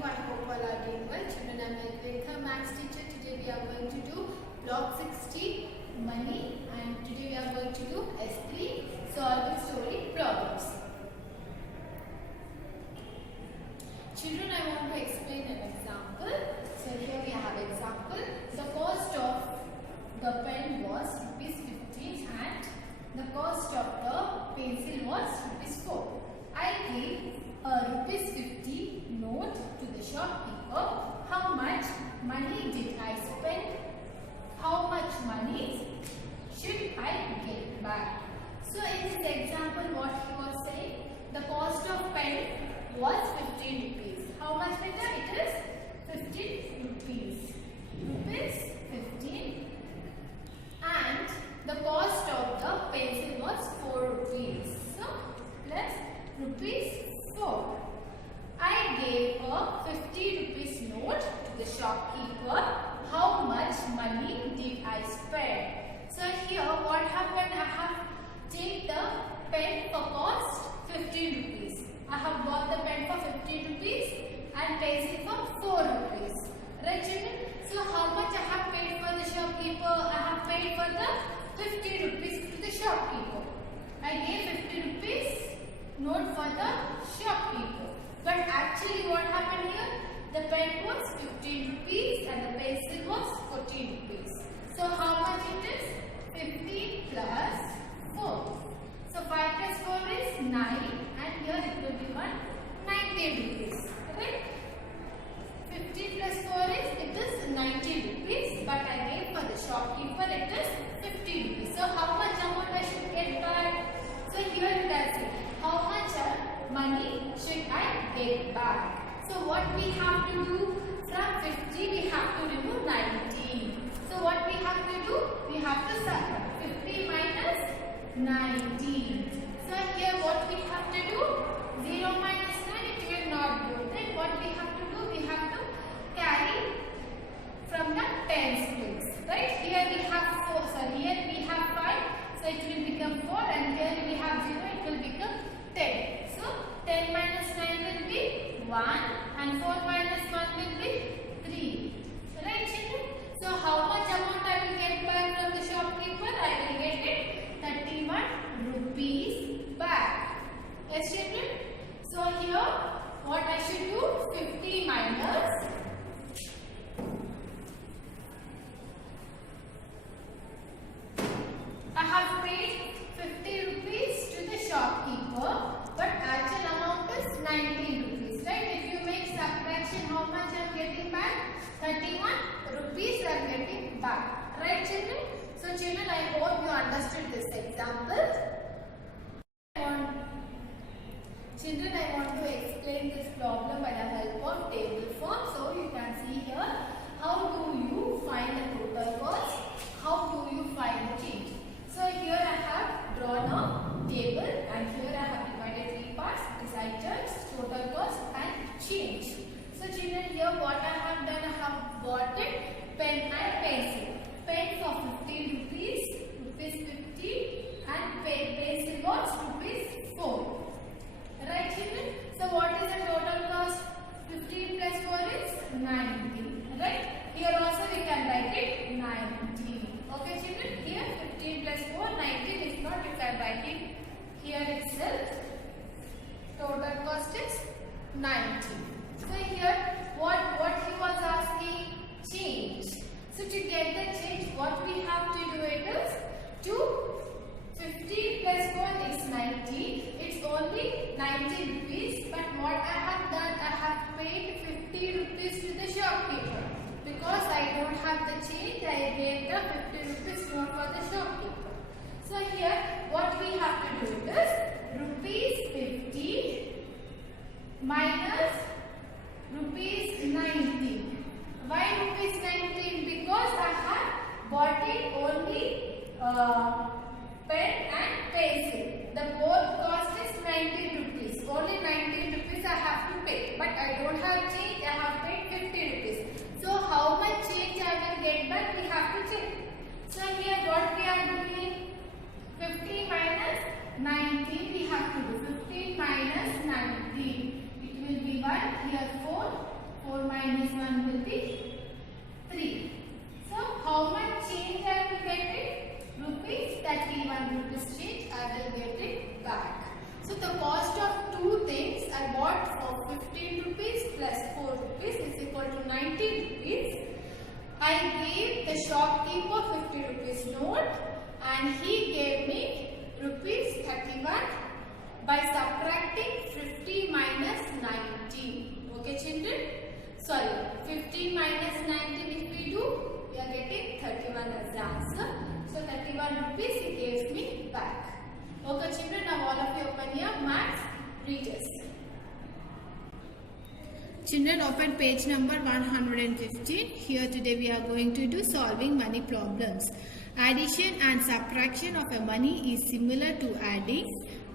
you? I hope all are doing well. Children, I am Rekha, Maths teacher. Today we are going to do block 60, money, and today we are going to do S3, solving story problems. Children, I want to explain an example. So here we have example. The cost of the pen was ₹15 and the cost of the pencil was ₹4. I gave a ₹50 note to the shopkeeper. How much money did I spend? How much money should I get back? So in this example, what he was saying, the cost of pen was ₹15. How much beta? It is ₹15. Rupees 15. And the cost of the pencil was ₹4. So plus ₹4. I gave a ₹50 note to the shopkeeper. How much money did I spend? So here what happened? I have taken the pen for cost ₹15. I have bought the pen for ₹15 and pencil for ₹4. Right, children? So how much I have paid for the shopkeeper? I have paid for the ₹50 to the shopkeeper. I gave ₹50 note for the shopkeeper. But actually what happened here? The pen was ₹15 and the pencil was ₹14. So how much it is? 15 plus 4. So 5 plus 4 is 9 and here it will be 19 Correct? 15 plus 4 is, it is 90 but I gave for the shopkeeper it is ₹50. So how much amount I should get back? So here you can see how much money should I get back. So what we have to do, from 50 we have to remove 19. So what we have to do, we have to subtract 50 minus 19. So here what we have to do, 0 minus 9 it will not go. Then what we have to do, we have to carry from the tens place. Right? Here we have 4, sorry, here we have 5. So it will become 4 and here we have 0, it will become 10. So 10 minus 9 will be 1 and 4 minus 1 will be 3. Right, children? So how much amount I will get back from the shopkeeper? I will get it ₹31 back. Yes, children? So here what I should do? 50 minus I have paid ₹50 to the shopkeeper, but actual amount is ₹19. Right? If you make subtraction, how much I am getting back? ₹31 I am getting back. Right, children? So, children, I hope you understood this example. Children, I want to explain this problem by the help of table form. So, you can see here, how do you find the total cost? How do you find the change? So here I have drawn a table and here I have divided 3 parts, this items, total cost and change. So children, here what I have done, I have bought it pen and pencil. Pen for ₹15, ₹50 and pencil was ₹4. Right, children? So what is the total cost? 15 plus 4 is 19. Right? Here also we can write it 19. Okay, children? Here 15 plus 4, 19. If not, you can write it here itself. Total cost is 19. So here, what he was asking? Change. So to get the change, what we have to do it is, 15 plus 4 is 19. It's only ₹19. But what I have done, I have paid ₹50 to the shopkeeper. Because I don't have the change, I gave the ₹50 note for the shopkeeper. So here, what we have to do is ₹50 minus ₹19. Why ₹19? Because I have bought it only pen and pencil. The both cost is ₹19. Only ₹19 I have to pay. But I don't have change, I have paid ₹50. So how much change I will get back? We have to check. So here what we are doing? 50 minus 19 we have to do. 15 minus 19. It will be 1. Here 4. 4 minus 1 will be 3. So how much change I will get it? Rupees 31 rupees change I will get it back. So the cost of two things I bought for 15 rupees plus 4 rupees is equal to 90 rupees. I gave the shopkeeper 50 rupees note and he gave me rupees 31 by subtracting 50 minus 19. Okay children? Sorry, 15 minus 19 if we do, we are getting 31 as the answer. So 31 rupees he gave me back. Okay children, now all of you open your maths, read us. Children, open page number 115. Here today we are going to do solving money problems. Addition and subtraction of a money is similar to adding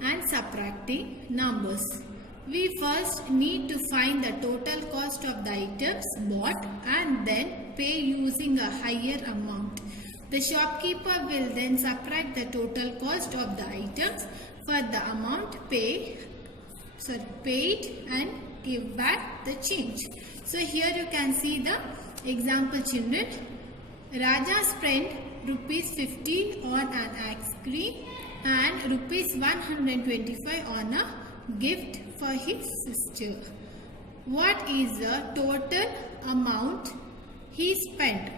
and subtracting numbers. We first need to find the total cost of the items bought and then pay using a higher amount. The shopkeeper will then subtract the total cost of the items for the amount paid and give back the change. So here you can see the example children. Raja spent rupees 50 on an ice cream and rupees 125 on a gift for his sister. What is the total amount he spent?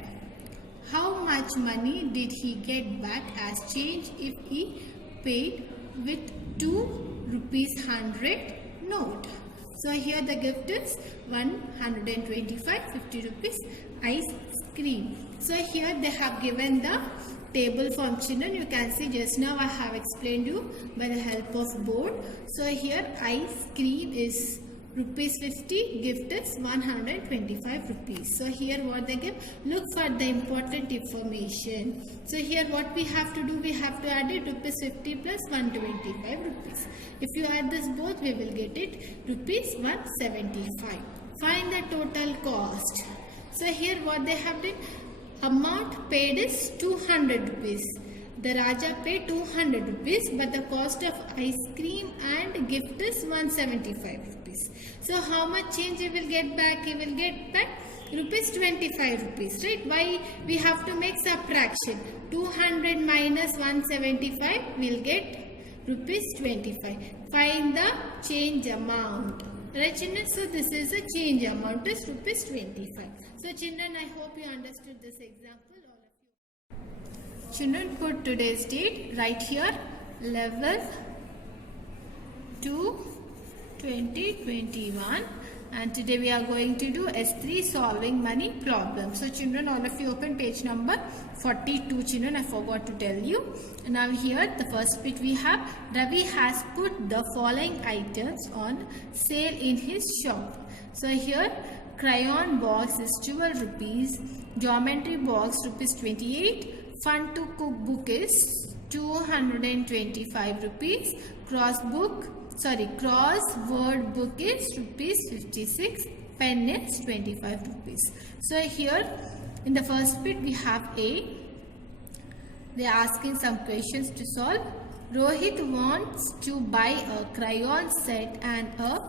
How much money did he get back as change if he paid with 2 rupees 100 note? So here the gift is 125, 50 rupees ice cream. So here they have given the table form children. You can see just now I have explained you by the help of board. So here ice cream is rupees 50, gift is 125 rupees. So here what they give, look for the important information. So here what we have to do, we have to add it rupees 50 plus 125 rupees. If you add this both, we will get it rupees 175. Find the total cost. So here what they have done, amount paid is 200 rupees. The Raja paid 200 rupees, but the cost of ice cream and gift is 175 rupees. So how much change he will get back? He will get back rupees 25 rupees, right? Why? We have to make subtraction. 200 minus 175 will get rupees 25. Find the change amount. Right children? So this is a change amount is rupees 25. So children, I hope you understood this example. Children, put today's date right here, 11/2/2021, and today we are going to do S3 solving money problem. So children, all of you open page number 42 children, I forgot to tell you. Now here the first bit we have, Ravi has put the following items on sale in his shop. So here crayon box is 12 rupees, geometry box rupees 28, fun to cook book is 225 rupees, crossword book is rupees 56, pen is 25 rupees. So here in the first bit we have A. They are asking some questions to solve. Rohit wants to buy a crayon set and a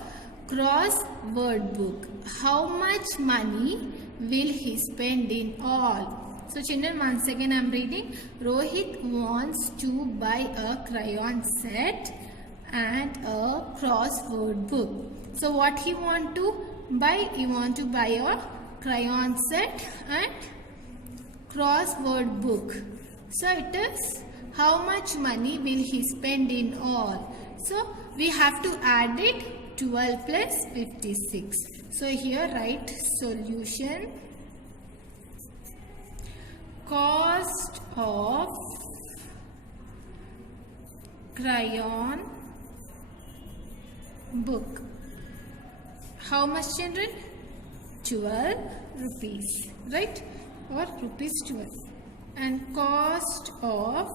crossword book. How much money will he spend in all? So children, once again I am reading. Rohit wants to buy a crayon set and a crossword book. So what he want to buy? He want to buy a crayon set and crossword book. So it is how much money will he spend in all? So we have to add it 12 plus 56. So here write solution. Cost of crayon book. How much children? 12 rupees, right? Or rupees 12. And cost of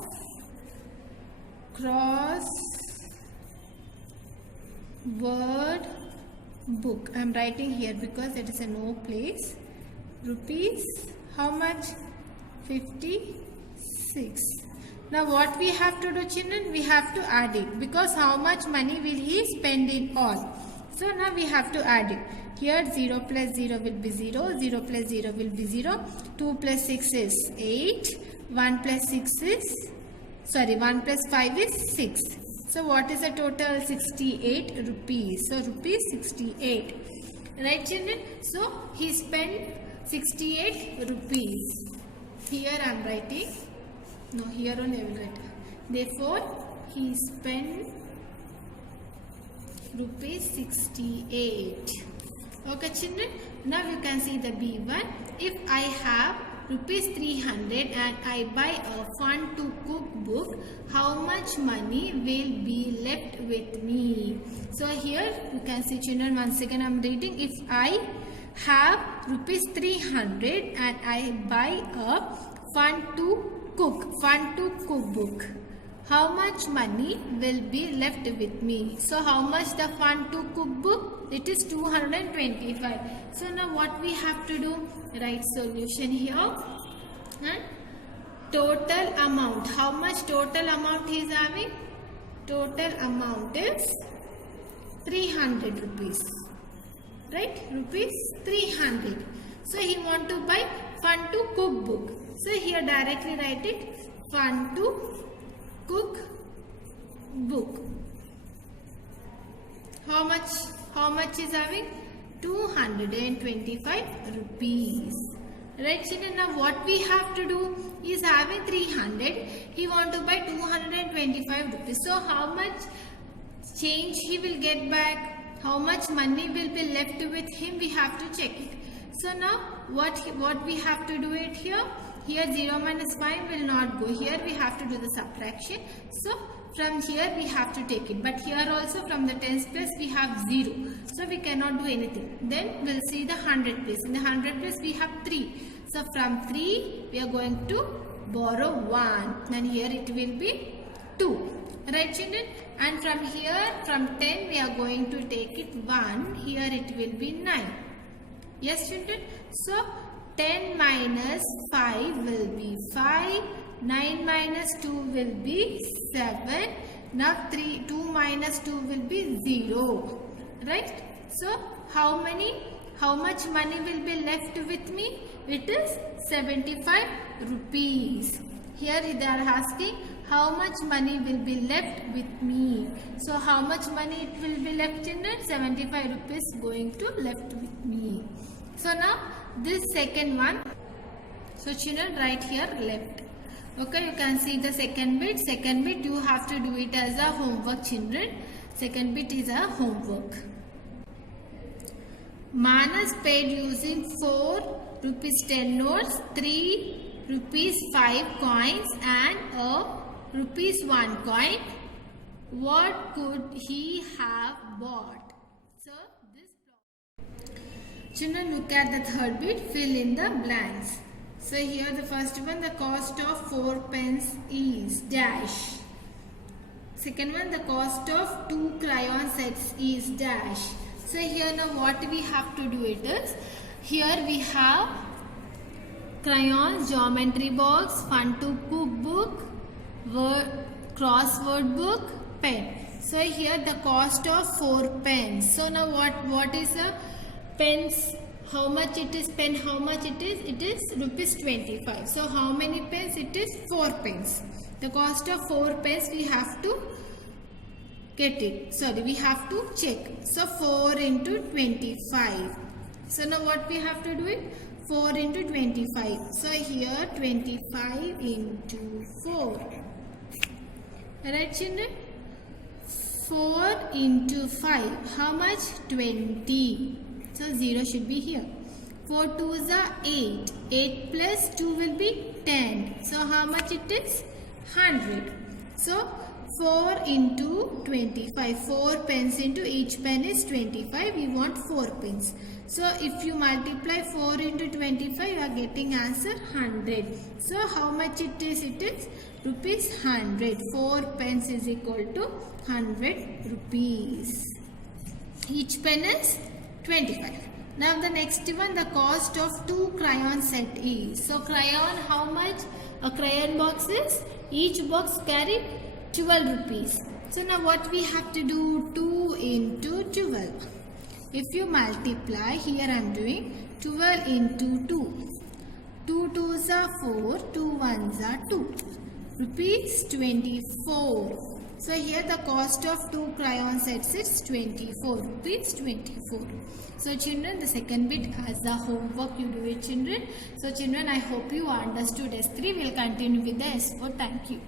crossword book. I am writing here because it is a no place. Rupees, how much? 56. Now what we have to do children? We have to add it because how much money will he spend in all? So now we have to add it. Here 0 plus 0 will be 0, 0 plus 0 will be 0, 2 plus 6 is 8, 1 plus 1 plus 5 is 6. So what is the total? 68 rupees. So rupees 68. Right children? So he spent 68 rupees. Here I am writing. No, here only I will write. Therefore, he spent rupees 68. Okay children, now you can see the B1. If I have rupees 300 and I buy a fun to cook book, how much money will be left with me? So here you can see children, once again I am reading. If I have rupees 300 and I buy a fun to cook book, how much money will be left with me? So how much the fun to cook book? It is 225. So now what we have to do? Write solution here. Total amount. How much total amount he is having? Total amount is 300 rupees. Right? Rupees 300. So he want to buy fun to cook book. So here directly write it. Fun to cook book. How much is having? 225 rupees. Right children, now what we have to do is having 300. He want to buy 225 rupees. So how much change he will get back? How much money will be left with him? We have to check it. So now what we have to do it here? Here 0 minus 5 will not go. Here we have to do the subtraction. So from here we have to take it. But here also from the tens place we have 0. So we cannot do anything. Then we'll see the 100 place. In the 100 place we have 3. So from 3 we are going to borrow 1. And here it will be 2. Right children? And from here from 10 we are going to take it 1. Here it will be 9. Yes children? So 10 minus 5 will be 5. 9 minus 2 will be 7. Now 2 minus 2 will be 0. Right? So how much money will be left with me? It is 75 rupees. Here they are asking how much money will be left with me. So how much money it will be left in it? 75 rupees going to left with me. So now this second one. So children write here left. Okay, you can see the second bit. Second bit you have to do it as a homework children. Second bit is a homework. Manas paid using 4 rupees 10 notes, 3 rupees 5 coins and a rupees 1 coin. What could he have bought? So this children, look at the third bit, fill in the blanks. So here the first one, the cost of 4 pence is dash. Second one, the cost of 2 crayon sets is dash. So here now what we have to do it is, here we have crayons, geometry box, fun to cook book, crossword book, pen. So here the cost of 4 pens. So now what is the pens? How much it is? Pen how much it is? It is rupees 25. So how many pens? It is 4 pens. The cost of 4 pens we have to get it. Sorry, we have to check. So 4 into 25. So now what we have to do it? 4 into 25. So here 25 into 4. Right children? 4 into 5. How much? 20. So 0 should be here. 4 2s are 8. 8 plus 2 will be 10. So how much it is? 100. So 4 into 25. 4 pence into each pen is 25. We want 4 pens. So if you multiply 4 into 25, you are getting answer 100. So how much it is? It is rupees 100. 4 pence is equal to 100 rupees. Each pen is 25. Now the next one, the cost of 2 crayon set is. So crayon, how much? A crayon box is, each box carry 12 rupees. So now what we have to do? 2 into 12. If you multiply, here I am doing 12 into 2. 2 2s are 4, 2 1s are 2. Repeats 24. So here the cost of 2 crayon sets is 24. Repeats 24. So children, the second bit as the homework you do it children. So children, I hope you understood S3. We'll continue with the S4. Thank you.